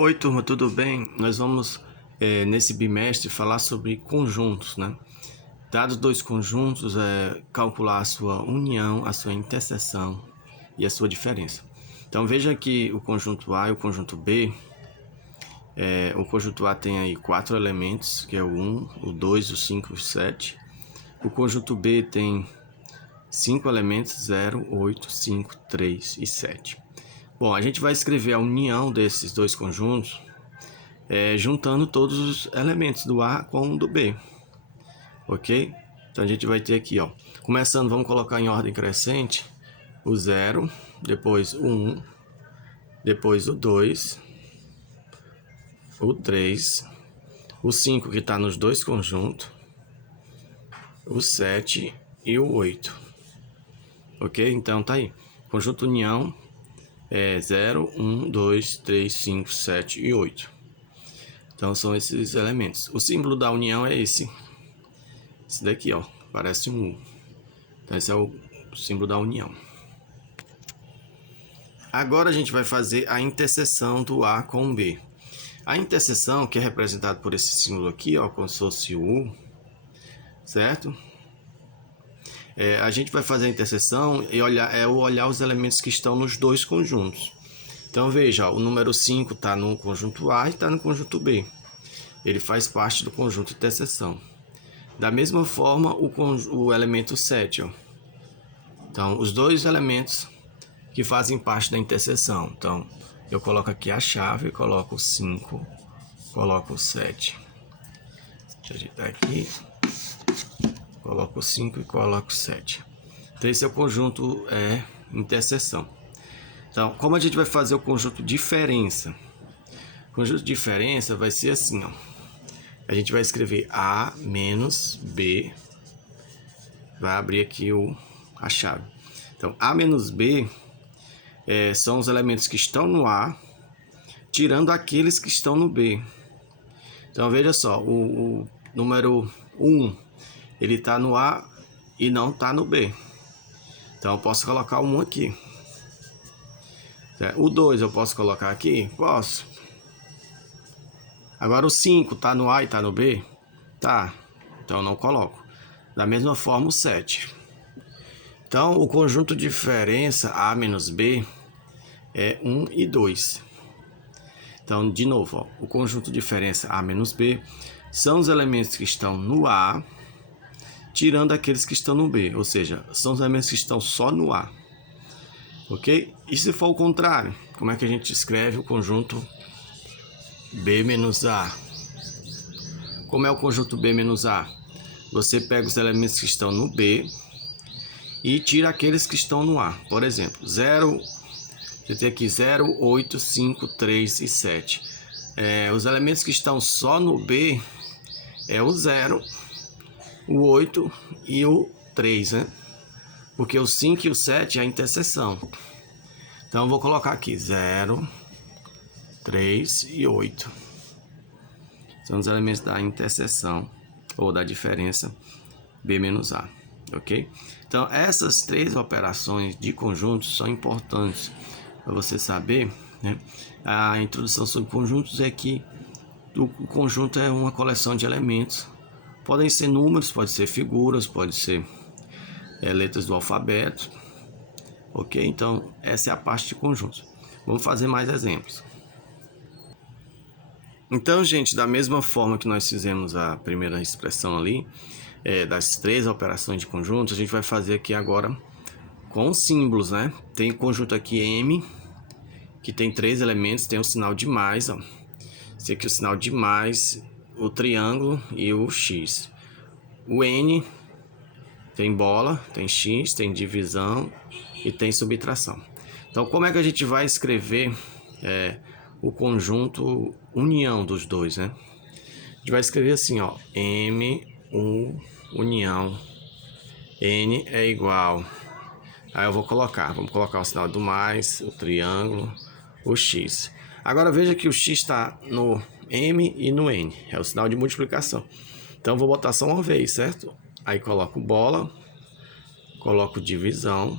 Oi, turma, tudo bem? Nós vamos, nesse bimestre, falar sobre conjuntos, né? Dados dois conjuntos, calcular a sua união, a sua interseção e a sua diferença. Então, veja que o conjunto A e o conjunto B, o conjunto A tem aí 4 elementos, que é o 1, o 2, o 5 e o 7. O conjunto B tem 5 elementos, 0, 8, 5, 3 e 7. Bom, a gente vai escrever a união desses dois conjuntos juntando todos os elementos do A com o do B, ok? Então a gente vai ter aqui, ó, começando, vamos colocar em ordem crescente, o 0, depois o 1, depois o 2, o 3, o 5 que está nos dois conjuntos, o 7 e o 8, ok? Então tá aí, conjunto união é 0, 1, 2, 3, 5, 7 e 8. Então são esses elementos. O símbolo da união é esse daqui, ó, parece um U. Então esse é o símbolo da união. Agora a gente vai fazer a interseção do A com o B. A interseção, que é representada por esse símbolo aqui, ó, como se fosse o U, certo? A gente vai fazer a interseção e olhar os elementos que estão nos dois conjuntos. Então veja, ó, o número 5 está no conjunto A e está no conjunto B. Ele faz parte do conjunto interseção. Da mesma forma, o elemento 7. Ó. Então, os dois elementos que fazem parte da interseção. Então, eu coloco aqui a chave, coloco o 5, coloco o 7. Deixa eu ajeitar aqui. Coloco o 5 e coloco o 7. Então, esse é o conjunto interseção. Então, como a gente vai fazer o conjunto diferença? O conjunto diferença vai ser assim, ó. A gente vai escrever A menos B. Vai abrir aqui a chave. Então, A menos B são os elementos que estão no A, tirando aqueles que estão no B. Então, veja só, o número 1, ele está no A e não está no B. Então, eu posso colocar o 1 aqui. O 2 eu posso colocar aqui? Posso. Agora, o 5 está no A e está no B? Tá. Então, eu não coloco. Da mesma forma, o 7. Então, o conjunto diferença A menos B é 1 e 2. Então, de novo, ó, o conjunto diferença A menos B são os elementos que estão no A, tirando aqueles que estão no B, ou seja, são os elementos que estão só no A. Ok? E se for o contrário, como é que a gente escreve o conjunto B menos A? Como é o conjunto B menos A? Você pega os elementos que estão no B e tira aqueles que estão no A. Por exemplo, 0, você tem aqui 0, 8, 5, 3 e 7. Os elementos que estão só no B é o 0, o 8 e o 3, né? Porque o 5 e o 7 é a interseção. Então, eu vou colocar aqui 0, 3 e 8. São os elementos da interseção, ou da diferença B menos A, ok? Então, essas três operações de conjuntos são importantes para você saber, né? A introdução sobre conjuntos é que o conjunto é uma coleção de elementos. Podem ser números, pode ser figuras, pode ser letras do alfabeto, ok? Então, essa é a parte de conjuntos. Vamos fazer mais exemplos. Então, gente, da mesma forma que nós fizemos a primeira expressão ali, das três operações de conjuntos, a gente vai fazer aqui agora com símbolos, né? Tem conjunto aqui M, que tem 3 elementos, tem o sinal de mais, ó. Esse aqui é o sinal de mais, o triângulo e o X. O N tem bola, tem X, tem divisão e tem subtração. Então, como é que a gente vai escrever o conjunto união dos dois, né? A gente vai escrever assim, ó, M1 união N é igual. Aí eu vamos colocar o sinal do mais, o triângulo, o X. Agora veja que o X está no M e no N, é o sinal de multiplicação. Então vou botar só uma vez, certo? Aí coloco bola, coloco divisão,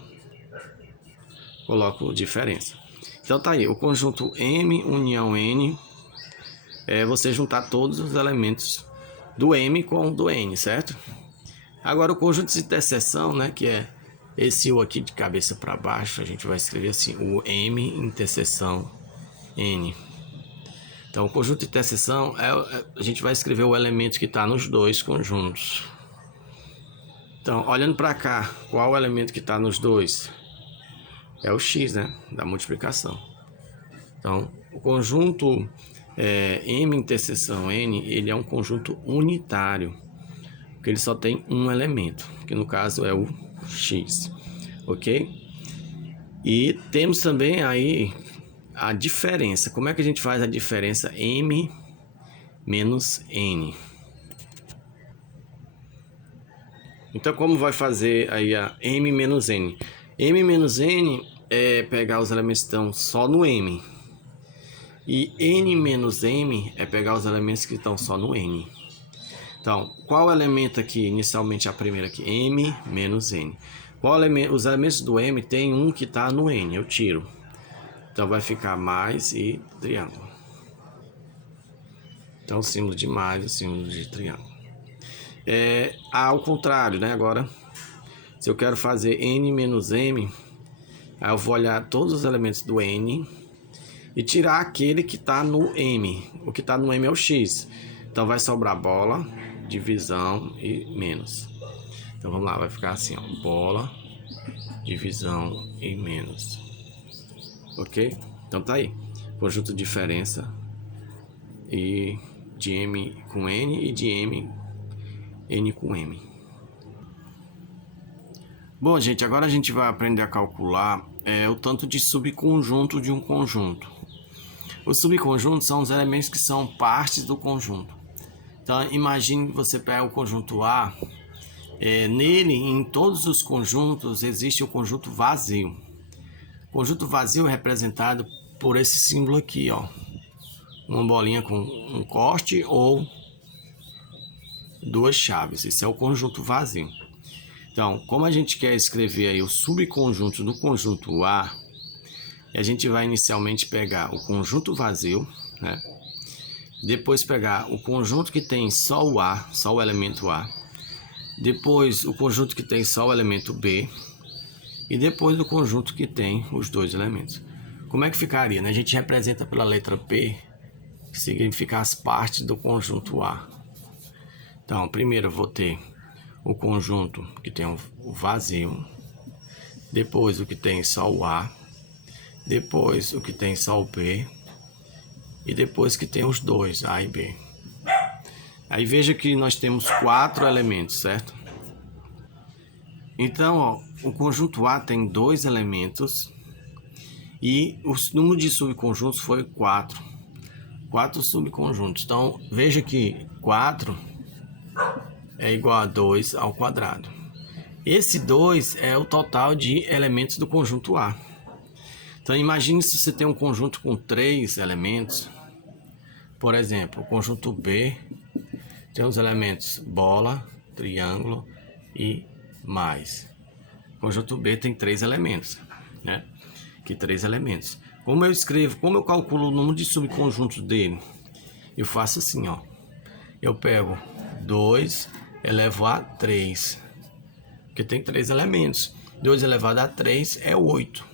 coloco diferença. Então tá aí, o conjunto M união N é você juntar todos os elementos do M com o do N, certo? Agora o conjunto de interseção, né, que é esse U aqui de cabeça para baixo, a gente vai escrever assim, o M interseção N. Então o conjunto de interseção, a gente vai escrever o elemento que está nos dois conjuntos. Então, olhando para cá, qual o elemento que está nos dois? É o X, né, da multiplicação. Então, o conjunto M interseção N, ele é um conjunto unitário, porque ele só tem um elemento, que no caso é o X, ok? E temos também aí a diferença. Como é que a gente faz a diferença M menos N? Então, como vai fazer aí a M menos N? M menos N é pegar os elementos que estão só no M. E N menos M é pegar os elementos que estão só no N. Então, qual elemento aqui, inicialmente a primeira aqui? M menos N. Os elementos do M tem um que está no N, eu tiro. Então, vai ficar mais e triângulo. Então, o símbolo de mais e o símbolo de triângulo. Ao contrário, né? Agora, se eu quero fazer N menos M, aí eu vou olhar todos os elementos do N e tirar aquele que está no M. O que está no M é o X. Então vai sobrar bola, divisão e menos. Então vamos lá, vai ficar assim, ó, bola, divisão e menos. Ok? Então tá aí. Conjunto de diferença e de M com N e de N com M. Bom, gente, agora a gente vai aprender a calcular o tanto de subconjunto de um conjunto. Os subconjuntos são os elementos que são partes do conjunto. Então, imagine que você pega o conjunto A, nele, em todos os conjuntos, existe o conjunto vazio. O conjunto vazio é representado por esse símbolo aqui, ó. Uma bolinha com um corte ou duas chaves. Esse é o conjunto vazio. Então, como a gente quer escrever aí o subconjunto do conjunto A, a gente vai inicialmente pegar o conjunto vazio, né? Depois pegar o conjunto que tem só o A, só o elemento A. Depois o conjunto que tem só o elemento B. E depois o conjunto que tem os dois elementos. Como é que ficaria, né? A gente representa pela letra P, que significa as partes do conjunto A. Então, primeiro eu vou ter o conjunto que tem o vazio. Depois o que tem só o A. Depois o que tem só o B. E depois que tem os dois, A e B. Aí veja que nós temos 4 elementos, certo? Então, ó, o conjunto A tem 2 elementos e o número de subconjuntos foi 4. 4 subconjuntos. Então, veja que 4 é igual a 2 ao quadrado. Esse 2 é o total de elementos do conjunto A. Então, imagine se você tem um conjunto com 3 elementos. Por exemplo, o conjunto B tem os elementos bola, triângulo e mais. O conjunto B tem 3 elementos, né? Que 3 elementos. Como eu calculo o número de subconjuntos dele? Eu faço assim, ó. Eu pego 2 elevado a 3, porque tem 3 elementos. 2 elevado a 3 é 8.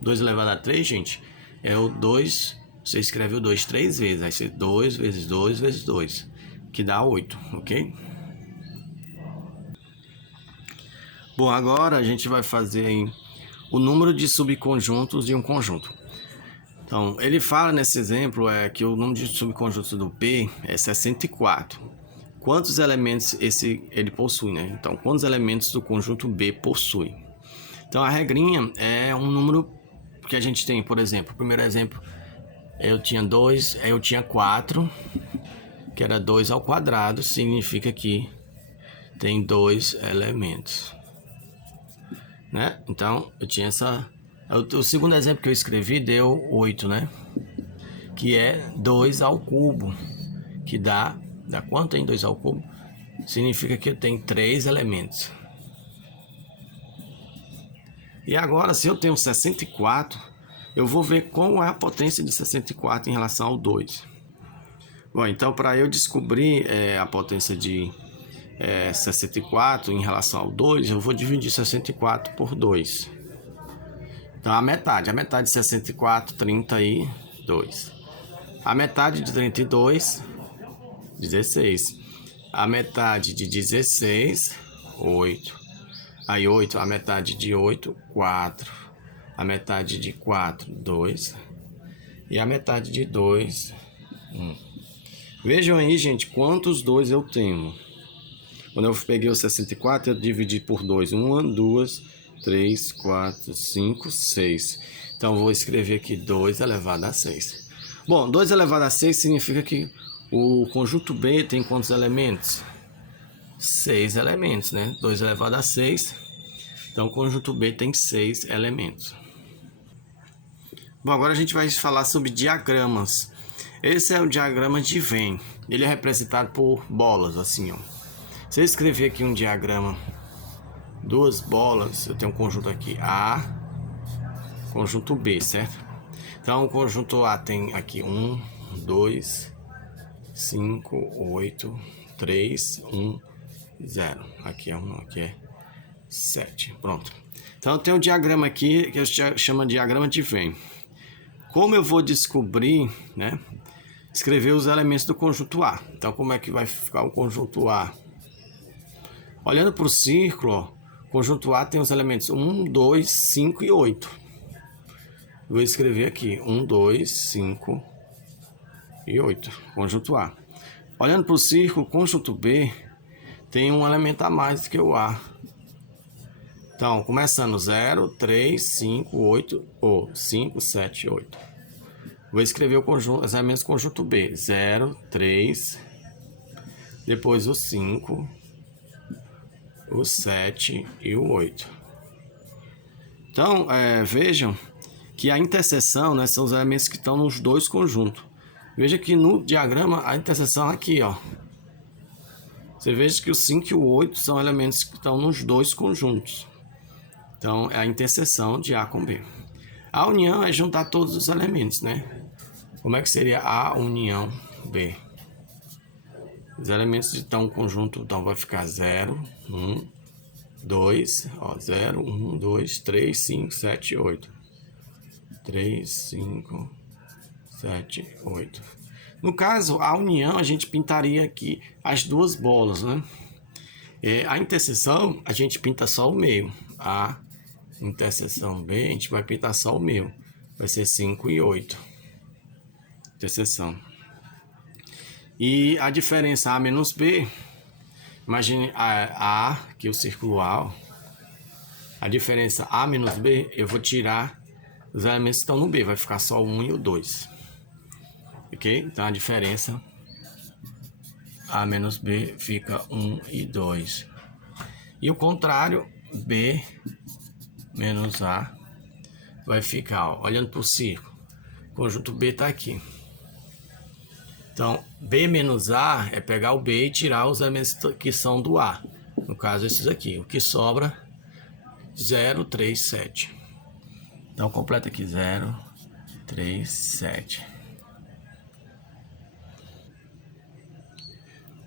2 elevado a 3, gente, é o 2, você escreve o 2 3 vezes, aí ser 2 vezes 2 vezes 2, que dá 8, ok? Bom, agora a gente vai fazer aí o número de subconjuntos de um conjunto. Então, ele fala nesse exemplo que o número de subconjuntos do P é 64. Quantos elementos ele possui, né? Então, quantos elementos do conjunto B possui? Então, a regrinha é um número que a gente tem, por exemplo, o primeiro exemplo, eu tinha 2, eu tinha 4, que era 2 ao quadrado, significa que tem 2 elementos, né? Então, eu tinha essa... O segundo exemplo que eu escrevi deu 8, né? Que é 2 ao cubo, que dá quanto em 2 ao cubo? Significa que eu tenho 3 elementos. E agora, se eu tenho 64, eu vou ver qual é a potência de 64 em relação ao 2. Bom, então para eu descobrir a potência de 64 em relação ao 2, eu vou dividir 64 por 2. Então a metade de 64, 32. A metade de 32, 16. A metade de 16, 8. Aí 8, a metade de 8, 4. A metade de 4, 2. E a metade de 2, 1. Vejam aí, gente, quantos 2 eu tenho. Quando eu peguei o 64, eu dividi por 2. 1, 2, 3, 4, 5, 6. Então, eu vou escrever aqui 2 elevado a 6. Bom, 2 elevado a 6 significa que o conjunto B tem quantos elementos? 6 elementos, né? 2 elevado a 6. Então, o conjunto B tem 6 elementos. Bom, agora a gente vai falar sobre diagramas. Esse é o diagrama de Venn. Ele é representado por bolas, assim, ó. Se eu escrever aqui um diagrama, duas bolas, eu tenho um conjunto aqui A, conjunto B, certo? Então, o conjunto A tem aqui 1, 2, 5, 8, 3, 1, 0. Aqui é 1, aqui é 7. Pronto. Então, eu tenho um diagrama aqui que eu chamo de diagrama de Venn. Como eu vou descobrir, né? Escrever os elementos do conjunto A. Então, como é que vai ficar o conjunto A? Olhando para o círculo, ó, o conjunto A tem os elementos 1, 2, 5 e 8. Vou escrever aqui 1, 2, 5 e 8. Conjunto A. Olhando para o círculo, o conjunto B tem um elemento a mais do que o A. Então, começando 0, 3, 5, 8, ou 5, 7, 8. Vou escrever os elementos do conjunto B. 0, 3, depois o 5, o 7 e o 8. Então, vejam que a interseção, né, são os elementos que estão nos dois conjuntos. Veja que no diagrama a interseção aqui, ó. Você veja que o 5 e o 8 são elementos que estão nos dois conjuntos. Então, é a interseção de A com B. A união é juntar todos os elementos, né? Como é que seria A união B? Os elementos estão no conjunto, então vai ficar 0, 1, 2, ó, 0, 1, 2, 3, 5, 7, 8. 3, 5, 7, 8. No caso, a união, a gente pintaria aqui as duas bolas, né? A interseção, a gente pinta só o meio. A interseção B, a gente vai pintar só o meio. Vai ser 5 e 8. Interseção. E a diferença A menos B, imagine a que o círculo A, ó, a diferença A menos B, eu vou tirar os elementos que estão no B, vai ficar só o 1 e o 2. Ok? Então a diferença A menos B fica 1 e 2. E o contrário, B menos A vai ficar, ó, olhando para o círculo, o conjunto B está aqui. Então, B menos A é pegar o B e tirar os elementos que são do A. No caso, esses aqui. O que sobra, 0, 3, 7. Então, completa aqui, 0, 3, 7.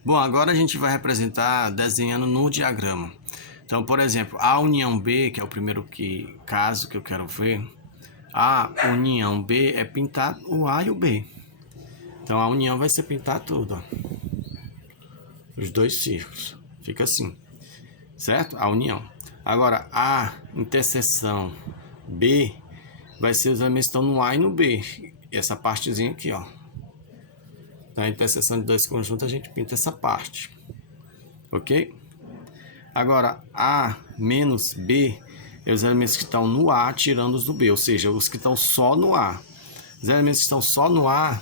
Bom, agora a gente vai representar desenhando no diagrama. Então, por exemplo, a união B, que é o primeiro caso que eu quero ver, a união B é pintar o A e o B. Então, a união vai ser pintar tudo, ó. Os dois círculos. Fica assim, certo? A união. Agora, a interseção B vai ser os elementos que estão no A e no B. E essa partezinha aqui, ó. Na interseção de dois conjuntos, a gente pinta essa parte. Ok? Agora, A menos B é os elementos que estão no A tirando os do B. Ou seja, os que estão só no A. Os elementos que estão só no A,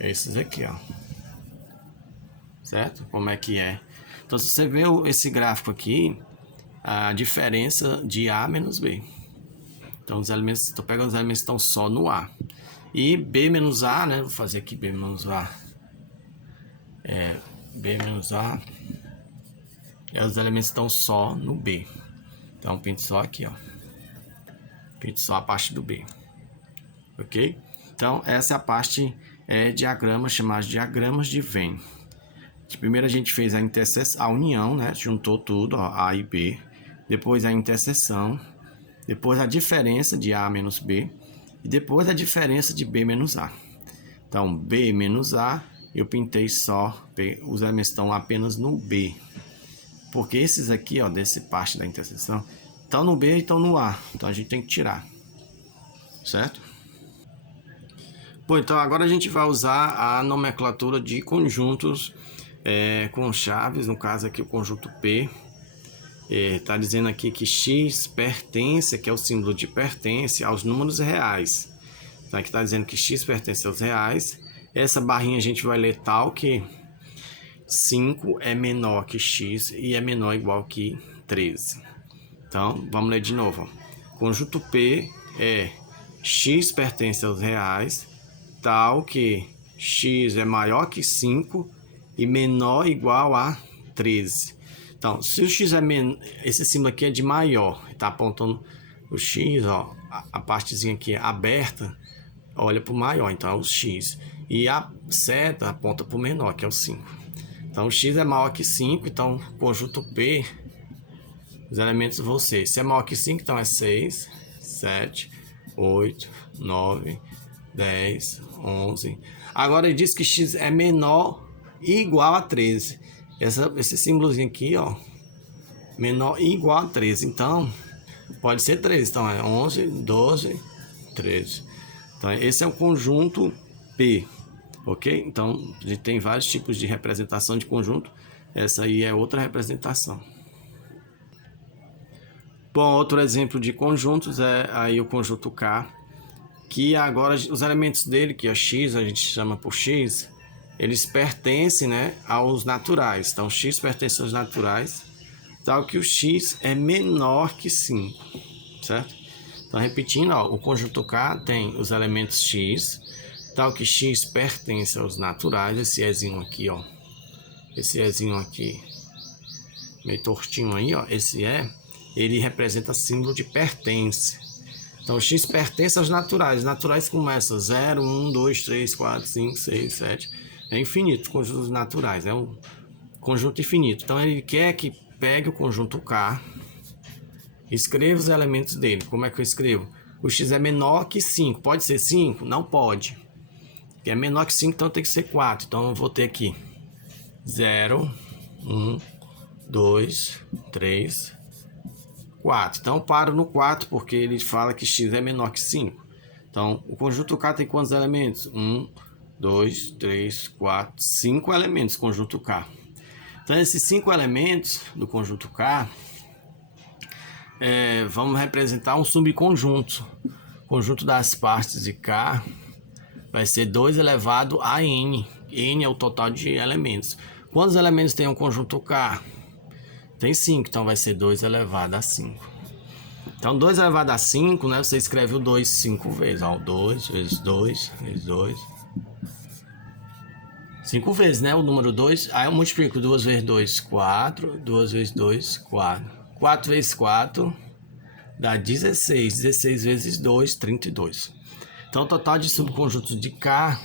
esses aqui, ó. Certo? Como é que é? Então, se você vê esse gráfico aqui, a diferença de A menos B. Então, os elementos, estou pegando os elementos que estão só no A. E B menos A, né? Vou fazer aqui B menos A. B menos A. Os elementos estão só no B. Então, pinto só aqui, ó. Pinto só a parte do B. Ok? Então, essa é a parte diagramas chamados diagramas de Venn. Primeiro a gente fez a interseção, a união, né? Juntou tudo, ó, A e B. Depois a interseção. Depois a diferença de A menos B. E depois a diferença de B menos A. Então, B menos A, eu pintei só, os elementos estão apenas no B. Porque esses aqui, ó, dessa parte da interseção, estão no B e estão no A. Então a gente tem que tirar. Certo? Bom, então agora a gente vai usar a nomenclatura de conjuntos com chaves, no caso aqui o conjunto P. Está dizendo aqui que X pertence, que é o símbolo de pertence, aos números reais. Então aqui está dizendo que X pertence aos reais. Essa barrinha a gente vai ler tal que 5 é menor que X e é menor ou igual que 13. Então, vamos ler de novo. Conjunto P é X pertence aos reais, tal que X é maior que 5 e menor ou igual a 13. Então, se o X é menor, esse símbolo aqui é de maior, está apontando o X, ó, a partezinha aqui aberta, olha para o maior, então é o X. E a seta aponta para o menor, que é o 5. Então, o X é maior que 5, então, conjunto P, os elementos vão ser, se é maior que 5, então é 6, 7, 8, 9, 10, 11. Agora ele diz que X é menor e igual a 13. Esse símbolozinho aqui, ó, menor e igual a 13. Então, pode ser 13. Então, é 11, 12, 13. Então, esse é o conjunto P. Ok? Então, a gente tem vários tipos de representação de conjunto. Essa aí é outra representação. Bom, outro exemplo de conjuntos é aí o conjunto K, que agora os elementos dele, que é X, a gente chama por X, eles pertencem, né, aos naturais. Então, X pertence aos naturais, tal que o X é menor que 5, certo? Então, repetindo, ó, o conjunto K tem os elementos X, tal que X pertence aos naturais, esse Ezinho aqui, ó, esse Ezinho aqui, meio tortinho aí, ó, esse ele representa símbolo de pertence. Então, X pertence aos naturais. Os naturais começam 0, 1, 2, 3, 4, 5, 6, 7. É infinito, conjuntos naturais. É um conjunto infinito. Então, ele quer que pegue o conjunto K, escreva os elementos dele. Como é que eu escrevo? O X é menor que 5. Pode ser 5? Não pode. Porque é menor que 5, então tem que ser 4. Então, eu vou ter aqui 0, 1, 2, 3, 4. Então, paro no 4, porque ele fala que X é menor que 5. Então, o conjunto K tem quantos elementos? 1, 2, 3, 4, 5 elementos, conjunto K. Então, esses 5 elementos do conjunto K, vamos representar um subconjunto. O conjunto das partes de K vai ser 2 elevado a N. N é o total de elementos. Quantos elementos tem um conjunto K? Tem 5, então vai ser 2 elevado a 5. Então, 2 elevado a 5, né? Você escreve o 2 5 vezes. Ó, 2 vezes 2 vezes 2. 5 vezes, né? O número 2. Aí eu multiplico 2 vezes 2, 4. 2 vezes 2, 4. 4 vezes 4 dá 16. 16 vezes 2, 32. Então, o total de subconjuntos de K,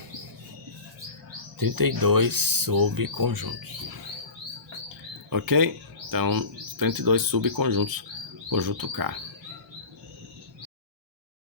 32 subconjuntos. Ok? Então, 32 subconjuntos, conjunto K.